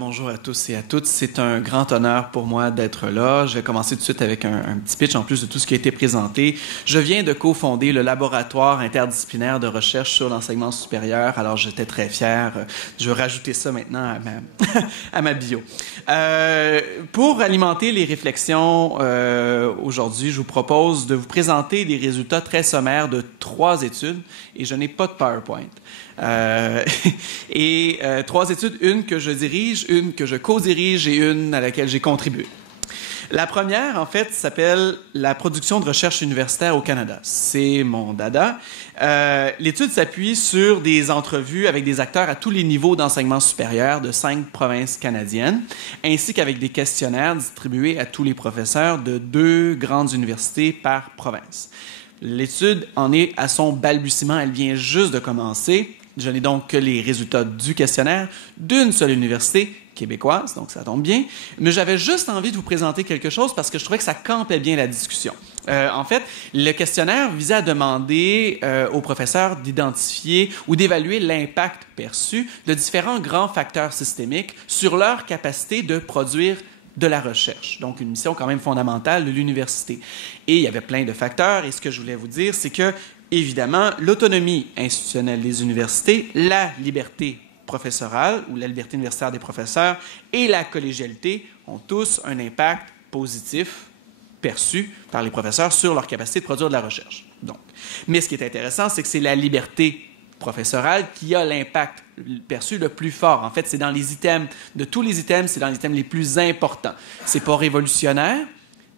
Bonjour à tous et à toutes. C'est un grand honneur pour moi d'être là. Je vais commencer tout de suite avec un petit pitch en plus de tout ce qui a été présenté. Je viens de cofonder le laboratoire interdisciplinaire de recherche sur l'enseignement supérieur. Alors, j'étais très fier. Je vais rajouter ça maintenant à ma bio. Pour alimenter les réflexions aujourd'hui, je vous propose de vous présenter des résultats très sommaires de 3 études et je n'ai pas de PowerPoint. 3 études, une que je dirige, une que je co-dirige et une à laquelle j'ai contribué. La première, en fait, s'appelle « La production de recherche universitaire au Canada ». C'est mon dada. L'étude s'appuie sur des entrevues avec des acteurs à tous les niveaux d'enseignement supérieur de 5 provinces canadiennes, ainsi qu'avec des questionnaires distribués à tous les professeurs de 2 grandes universités par province. L'étude en est à son balbutiement, elle vient juste de commencer. Je n'ai donc que les résultats du questionnaire d'une seule université québécoise, donc ça tombe bien. Mais j'avais juste envie de vous présenter quelque chose parce que je trouvais que ça campait bien la discussion. En fait, le questionnaire visait à demander aux professeurs d'identifier ou d'évaluer l'impact perçu de différents grands facteurs systémiques sur leur capacité de produire de la recherche. Donc, une mission quand même fondamentale de l'université. Et il y avait plein de facteurs. Et ce que je voulais vous dire, c'est que, évidemment, l'autonomie institutionnelle des universités, la liberté professorale ou la liberté universitaire des professeurs et la collégialité ont tous un impact positif perçu par les professeurs sur leur capacité de produire de la recherche. Donc, mais ce qui est intéressant, c'est que c'est la liberté professorale qui a l'impact perçu le plus fort. En fait, c'est dans les items, de tous les items, c'est dans les items les plus importants. C'est pas révolutionnaire,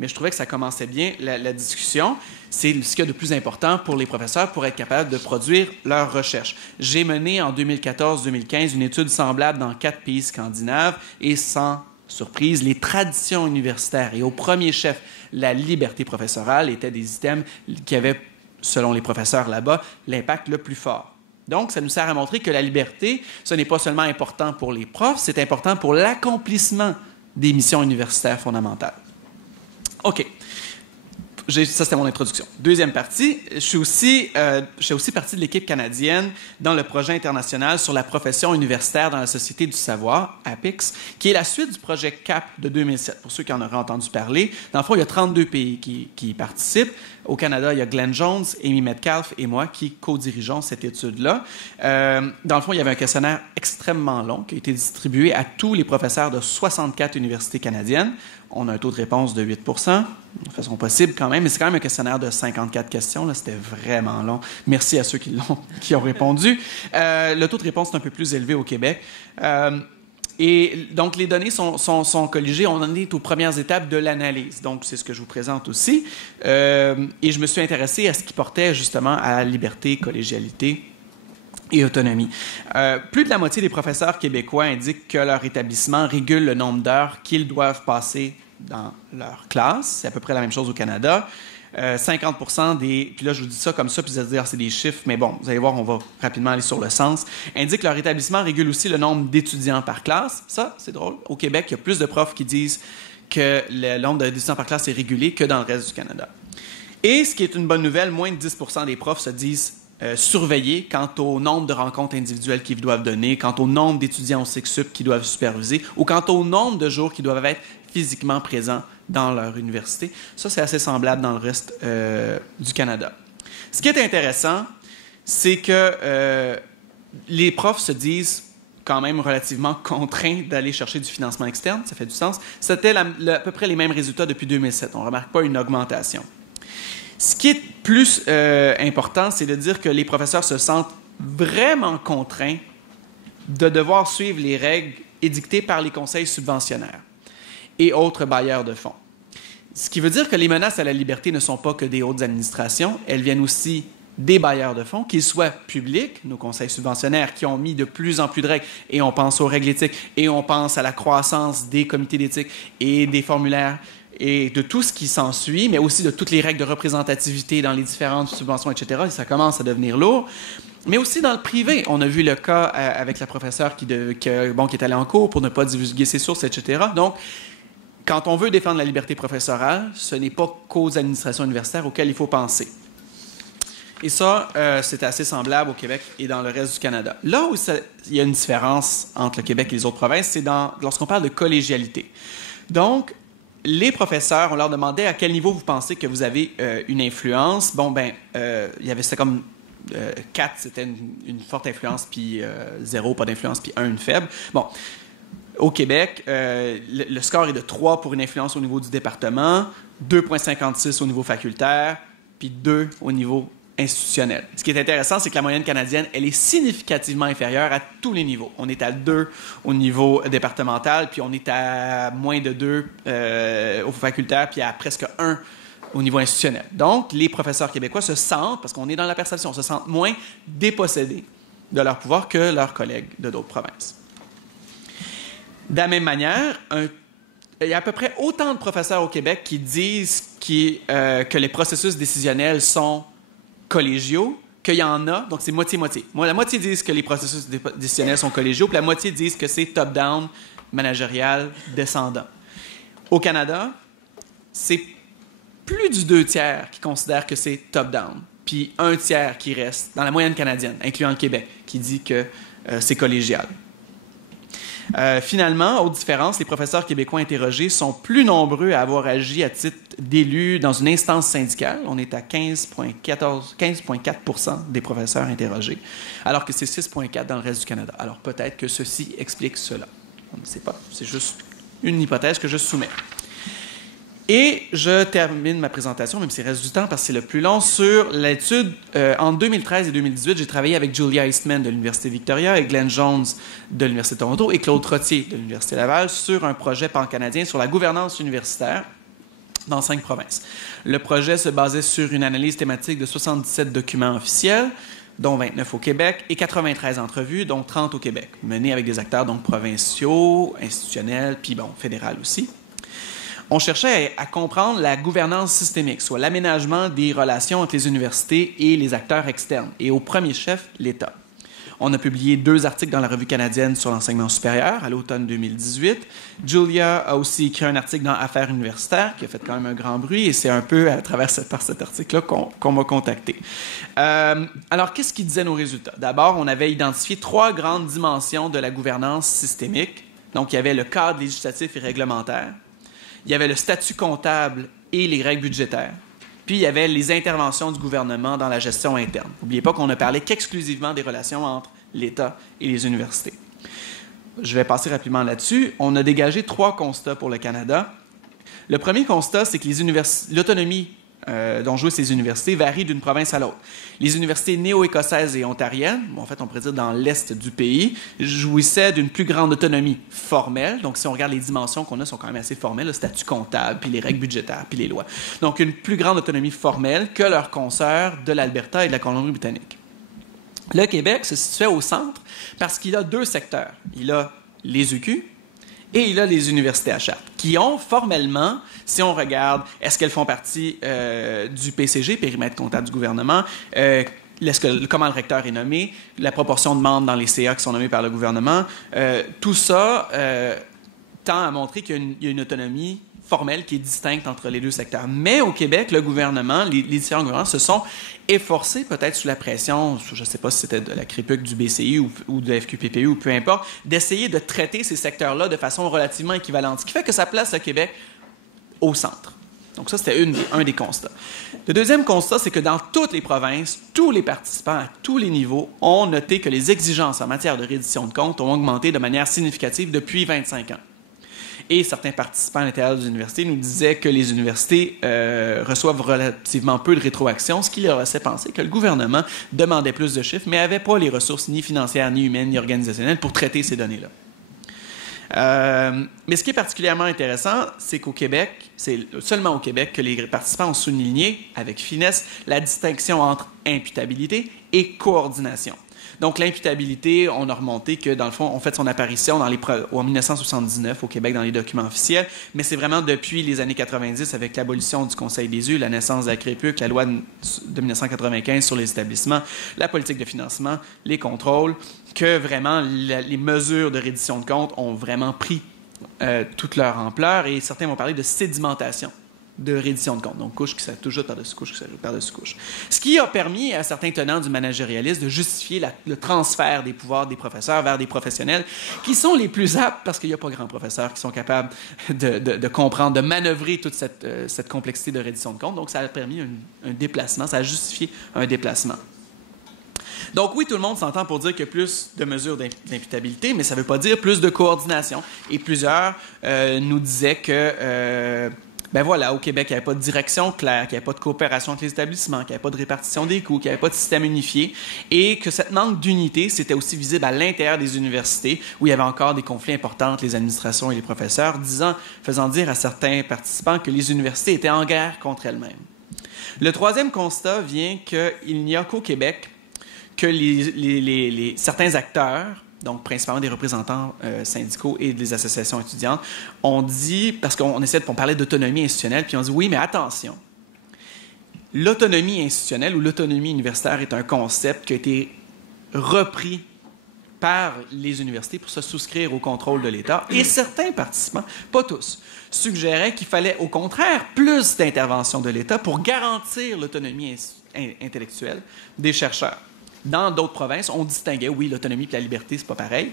mais je trouvais que ça commençait bien la discussion. C'est ce qu'il y a de plus important pour les professeurs pour être capables de produire leur recherche. J'ai mené en 2014-2015 une étude semblable dans 4 pays scandinaves et sans surprise, les traditions universitaires et au premier chef, la liberté professorale étaient des items qui avaient, selon les professeurs là-bas, l'impact le plus fort. Donc, ça nous sert à montrer que la liberté, ce n'est pas seulement important pour les profs, c'est important pour l'accomplissement des missions universitaires fondamentales. OK. Ça, c'était mon introduction. Deuxième partie, je suis aussi partie de l'équipe canadienne dans le projet international sur la profession universitaire dans la société du savoir, APIX, qui est la suite du projet CAP de 2007, pour ceux qui en auraient entendu parler. Dans le fond, il y a 32 pays qui y participent. Au Canada, il y a Glenn Jones, Amy Metcalf et moi qui co-dirigeons cette étude-là. Dans le fond, il y avait un questionnaire extrêmement long qui a été distribué à tous les professeurs de 64 universités canadiennes. On a un taux de réponse de 8 de façon possible quand même, mais c'est quand même un questionnaire de 54 questions. C'était vraiment long. Merci à ceux qui ont répondu. Le taux de réponse est un peu plus élevé au Québec. Et donc, les données sont colligées. On en est aux premières étapes de l'analyse. Donc, c'est ce que je vous présente aussi. Et je me suis intéressé à ce qui portait justement à la liberté, collégialité et autonomie. Plus de la moitié des professeurs québécois indiquent que leur établissement régule le nombre d'heures qu'ils doivent passer dans leur classe. C'est à peu près la même chose au Canada. 50% des... Puis là, je vous dis ça comme ça, puis vous allez dire, c'est des chiffres, mais bon, vous allez voir, on va rapidement aller sur le sens. Indiquent que leur établissement régule aussi le nombre d'étudiants par classe. Ça, c'est drôle. Au Québec, il y a plus de profs qui disent que le nombre d'étudiants par classe est régulé que dans le reste du Canada. Et ce qui est une bonne nouvelle, moins de 10% des profs se disent surveillés quant au nombre de rencontres individuelles qu'ils doivent donner, quant au nombre d'étudiants au SECSUP qu'ils doivent superviser ou quant au nombre de jours qu'ils doivent être physiquement présents dans leur université. Ça, c'est assez semblable dans le reste du Canada. Ce qui est intéressant, c'est que les profs se disent quand même relativement contraints d'aller chercher du financement externe. Ça fait du sens. C'était à peu près les mêmes résultats depuis 2007. On ne remarque pas une augmentation. Ce qui est plus important, c'est de dire que les professeurs se sentent vraiment contraints de devoir suivre les règles édictées par les conseils subventionnaires et autres bailleurs de fonds. Ce qui veut dire que les menaces à la liberté ne sont pas que des hautes administrations, elles viennent aussi des bailleurs de fonds, qu'ils soient publics, nos conseils subventionnaires qui ont mis de plus en plus de règles, et on pense aux règles éthiques, et on pense à la croissance des comités d'éthique et des formulaires, et de tout ce qui s'ensuit, mais aussi de toutes les règles de représentativité dans les différentes subventions, etc. Et ça commence à devenir lourd. Mais aussi dans le privé. On a vu le cas avec la professeure qui est allée en cours pour ne pas divulguer ses sources, etc. Donc, quand on veut défendre la liberté professorale, ce n'est pas qu'aux administrations universitaires auxquelles il faut penser. Et ça, c'est assez semblable au Québec et dans le reste du Canada. Là où il y a une différence entre le Québec et les autres provinces, c'est lorsqu'on parle de collégialité. Donc, les professeurs, on leur demandait à quel niveau vous pensez que vous avez une influence. Bon, c'était comme 4, c'était une forte influence, puis 0, pas d'influence, puis 1, une faible. Bon, au Québec, le score est de 3 pour une influence au niveau du département, 2,56 au niveau facultaire, puis 2 au niveau institutionnel. Ce qui est intéressant, c'est que la moyenne canadienne, elle est significativement inférieure à tous les niveaux. On est à 2 au niveau départemental, puis on est à moins de 2 au facultaire, puis à presque 1 au niveau institutionnel. Donc, les professeurs québécois se sentent, parce qu'on est dans la perception, se sentent moins dépossédés de leur pouvoir que leurs collègues de d'autres provinces. De la même manière, il y a à peu près autant de professeurs au Québec qui disent que les processus décisionnels sont collégiaux, qu'il y en a, donc c'est moitié-moitié. La moitié disent que les processus décisionnels sont collégiaux, puis la moitié disent que c'est top-down, managérial, descendant. Au Canada, c'est plus du 2 tiers qui considèrent que c'est top-down, puis 1 tiers qui reste dans la moyenne canadienne, incluant le Québec, qui dit que c'est collégial. Finalement, autre différence, les professeurs québécois interrogés sont plus nombreux à avoir agi à titre d'élu dans une instance syndicale. On est à 15,4 % des professeurs interrogés, alors que c'est 6,4 % dans le reste du Canada. Alors peut-être que ceci explique cela. On ne sait pas, c'est juste une hypothèse que je soumets. Et je termine ma présentation, même s'il reste du temps, parce que c'est le plus long, sur l'étude. En 2013 et 2018, j'ai travaillé avec Julia Eastman de l'Université Victoria et Glenn Jones de l'Université de Toronto et Claude Trottier de l'Université Laval sur un projet pan-canadien sur la gouvernance universitaire dans 5 provinces. Le projet se basait sur une analyse thématique de 77 documents officiels, dont 29 au Québec, et 93 entrevues, dont 30 au Québec, menées avec des acteurs donc provinciaux, institutionnels, puis fédéral aussi. On cherchait à comprendre la gouvernance systémique, soit l'aménagement des relations entre les universités et les acteurs externes, et au premier chef, l'État. On a publié 2 articles dans la Revue canadienne sur l'enseignement supérieur à l'automne 2018. Julia a aussi écrit un article dans Affaires universitaires qui a fait quand même un grand bruit, et c'est un peu à travers cet article-là qu'on m'a contacté. Alors, qu'est-ce qui disait nos résultats? D'abord, on avait identifié 3 grandes dimensions de la gouvernance systémique. Donc, il y avait le cadre législatif et réglementaire, il y avait le statut comptable et les règles budgétaires. Puis, il y avait les interventions du gouvernement dans la gestion interne. N'oubliez pas qu'on ne parlait qu'exclusivement des relations entre l'État et les universités. Je vais passer rapidement là-dessus. On a dégagé 3 constats pour le Canada. Le premier constat, c'est que l'autonomie dont jouissent ces universités varie d'une province à l'autre. Les universités néo-écossaises et ontariennes, en fait, on pourrait dire dans l'est du pays, jouissaient d'une plus grande autonomie formelle. Donc, si on regarde les dimensions qu'on a, sont quand même assez formelles, le statut comptable, puis les règles budgétaires, puis les lois. Donc, une plus grande autonomie formelle que leurs consoeurs de l'Alberta et de la Colombie-Britannique. Le Québec se situait au centre parce qu'il a 2 secteurs. Il a les UQ, et il a les universités à charte, qui ont formellement, si on regarde, est-ce qu'elles font partie du PCG, périmètre comptable du gouvernement, comment le recteur est nommé, la proportion de membres dans les CA qui sont nommés par le gouvernement, tout ça tend à montrer qu'il y a une autonomie formelle qui est distincte entre les 2 secteurs. Mais au Québec, le gouvernement, les différents gouvernements se sont efforcés, peut-être sous la pression, je ne sais pas si c'était de la CRIPUC, du BCI ou de la FQPPU ou peu importe, d'essayer de traiter ces secteurs-là de façon relativement équivalente, ce qui fait que ça place le Québec au centre. Donc ça, c'était un des constats. Le deuxième constat, c'est que dans toutes les provinces, tous les participants à tous les niveaux ont noté que les exigences en matière de reddition de comptes ont augmenté de manière significative depuis 25 ans. Et certains participants à l'intérieur des universités nous disaient que les universités reçoivent relativement peu de rétroaction, ce qui leur laissait penser que le gouvernement demandait plus de chiffres, mais n'avait pas les ressources ni financières, ni humaines, ni organisationnelles pour traiter ces données-là. Mais ce qui est particulièrement intéressant, c'est qu'au Québec, c'est seulement au Québec que les participants ont souligné avec finesse la distinction entre imputabilité et coordination. Donc, l'imputabilité, on a remonté que, dans le fond, on fait son apparition en 1979 au Québec dans les documents officiels, mais c'est vraiment depuis les années 90, avec l'abolition du Conseil des UE, la naissance de la CREPUC, la loi de 1995 sur les établissements, la politique de financement, les contrôles, que vraiment les mesures de reddition de comptes ont vraiment pris toute leur ampleur, et certains vont parler de sédimentation de reddition de comptes. Donc, couche qui s'ajoute par-dessus couche qui s'ajoute par-dessus couche. Ce qui a permis à certains tenants du managérialisme de justifier le transfert des pouvoirs des professeurs vers des professionnels qui sont les plus aptes, parce qu'il n'y a pas grands professeurs qui sont capables de comprendre, de manœuvrer toute cette complexité de reddition de comptes. Donc, ça a permis un déplacement, ça a justifié un déplacement. Donc oui, tout le monde s'entend pour dire qu'il y a plus de mesures d'imputabilité, mais ça ne veut pas dire plus de coordination. Et plusieurs nous disaient que, ben voilà, au Québec, il n'y avait pas de direction claire, qu'il n'y avait pas de coopération entre les établissements, qu'il n'y avait pas de répartition des coûts, qu'il n'y avait pas de système unifié, et que cette manque d'unité, c'était aussi visible à l'intérieur des universités, où il y avait encore des conflits importants entre les administrations et les professeurs, faisant dire à certains participants que les universités étaient en guerre contre elles-mêmes. Le troisième constat vient qu'il n'y a qu'au Québec que certains acteurs, donc principalement des représentants syndicaux et des associations étudiantes, ont dit, parce qu'on parlait d'autonomie institutionnelle, puis on dit oui, mais attention, l'autonomie institutionnelle ou l'autonomie universitaire est un concept qui a été repris par les universités pour se souscrire au contrôle de l'État. Et certains participants, pas tous, suggéraient qu'il fallait au contraire plus d'intervention de l'État pour garantir l'autonomie intellectuelle des chercheurs. Dans d'autres provinces, on distinguait, oui, l'autonomie et la liberté, c'est pas pareil,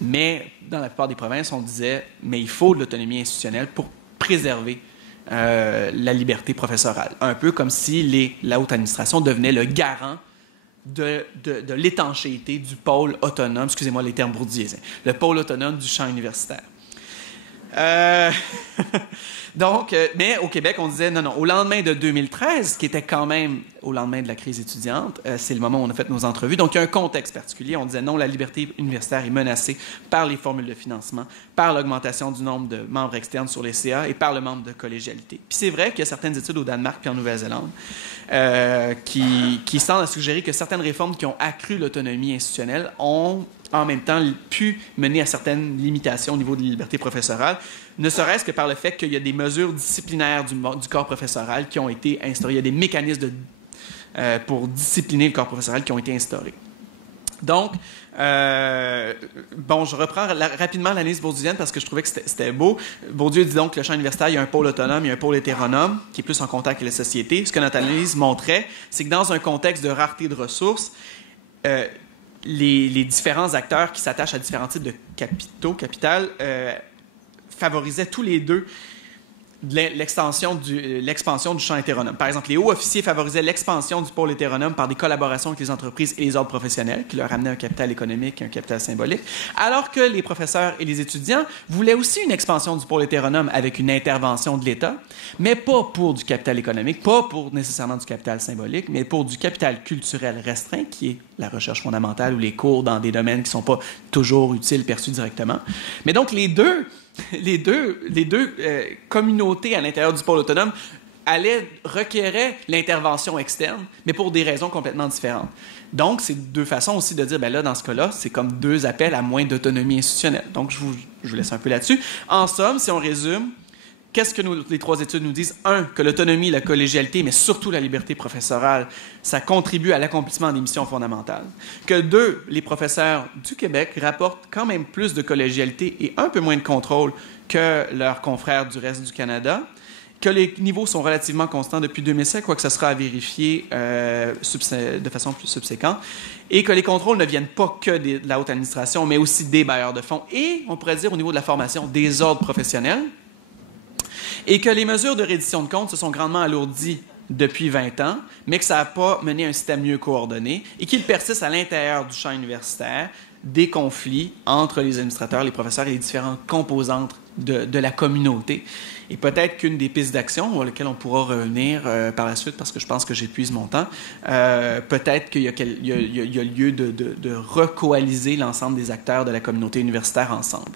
mais dans la plupart des provinces, on disait, mais il faut de l'autonomie institutionnelle pour préserver la liberté professorale. Un peu comme si la haute administration devenait le garant de l'étanchéité du pôle autonome, excusez-moi les termes bourdieusiens, le pôle autonome du champ universitaire. Donc, mais au Québec, on disait non, au lendemain de 2013, qui était quand même au lendemain de la crise étudiante, c'est le moment où on a fait nos entrevues. Donc, il y a un contexte particulier. On disait non, la liberté universitaire est menacée par les formules de financement, par l'augmentation du nombre de membres externes sur les CA et par le manque de collégialité. Puis c'est vrai qu'il y a certaines études au Danemark puis en Nouvelle-Zélande qui tendent à suggérer que certaines réformes qui ont accru l'autonomie institutionnelle ont en même temps pu mener à certaines limitations au niveau de la liberté professorale, ne serait-ce que par le fait qu'il y a des mesures disciplinaires du corps professoral qui ont été instaurées. Il y a des mécanismes pour discipliner le corps professoral qui ont été instaurés. Donc, je reprends rapidement l'analyse bourdieusienne parce que je trouvais que c'était beau. Bourdieu dit donc que le champ universitaire, il y a un pôle autonome, il y a un pôle hétéronome qui est plus en contact avec la société. Ce que notre analyse montrait, c'est que dans un contexte de rareté de ressources, les différents acteurs qui s'attachent à différents types de capital favorisaient tous les deux l'expansion du champ hétéronome. Par exemple, les hauts officiers favorisaient l'expansion du pôle hétéronome par des collaborations avec les entreprises et les ordres professionnels qui leur amenaient un capital économique et un capital symbolique, alors que les professeurs et les étudiants voulaient aussi une expansion du pôle hétéronome avec une intervention de l'État, mais pas pour du capital économique, pas pour nécessairement du capital symbolique, mais pour du capital culturel restreint, qui est la recherche fondamentale ou les cours dans des domaines qui ne sont pas toujours utiles perçus directement. Mais donc, les deux communautés à l'intérieur du pôle autonome requéraient l'intervention externe, mais pour des raisons complètement différentes. Donc, c'est deux façons aussi de dire, ben là, dans ce cas-là, c'est comme deux appels à moins d'autonomie institutionnelle. Donc, je vous laisse un peu là-dessus. En somme, si on résume, qu'est-ce que les trois études nous disent? Un, que l'autonomie, la collégialité, mais surtout la liberté professorale, ça contribue à l'accomplissement des missions fondamentales. Que deux, les professeurs du Québec rapportent quand même plus de collégialité et un peu moins de contrôle que leurs confrères du reste du Canada. Que les niveaux sont relativement constants depuis 2007, quoique ça sera à vérifier de façon plus subséquente. Et que les contrôles ne viennent pas que de la haute administration, mais aussi des bailleurs de fonds et, on pourrait dire, au niveau de la formation, des ordres professionnels. Et que les mesures de reddition de comptes se sont grandement alourdies depuis 20 ans, mais que ça n'a pas mené à un système mieux coordonné et qu'il persiste à l'intérieur du champ universitaire des conflits entre les administrateurs, les professeurs et les différentes composantes de la communauté. Et peut-être qu'une des pistes d'action, auxquelles on pourra revenir par la suite, parce que je pense que j'épuise mon temps, peut-être qu'il y a lieu de recoaliser l'ensemble des acteurs de la communauté universitaire ensemble.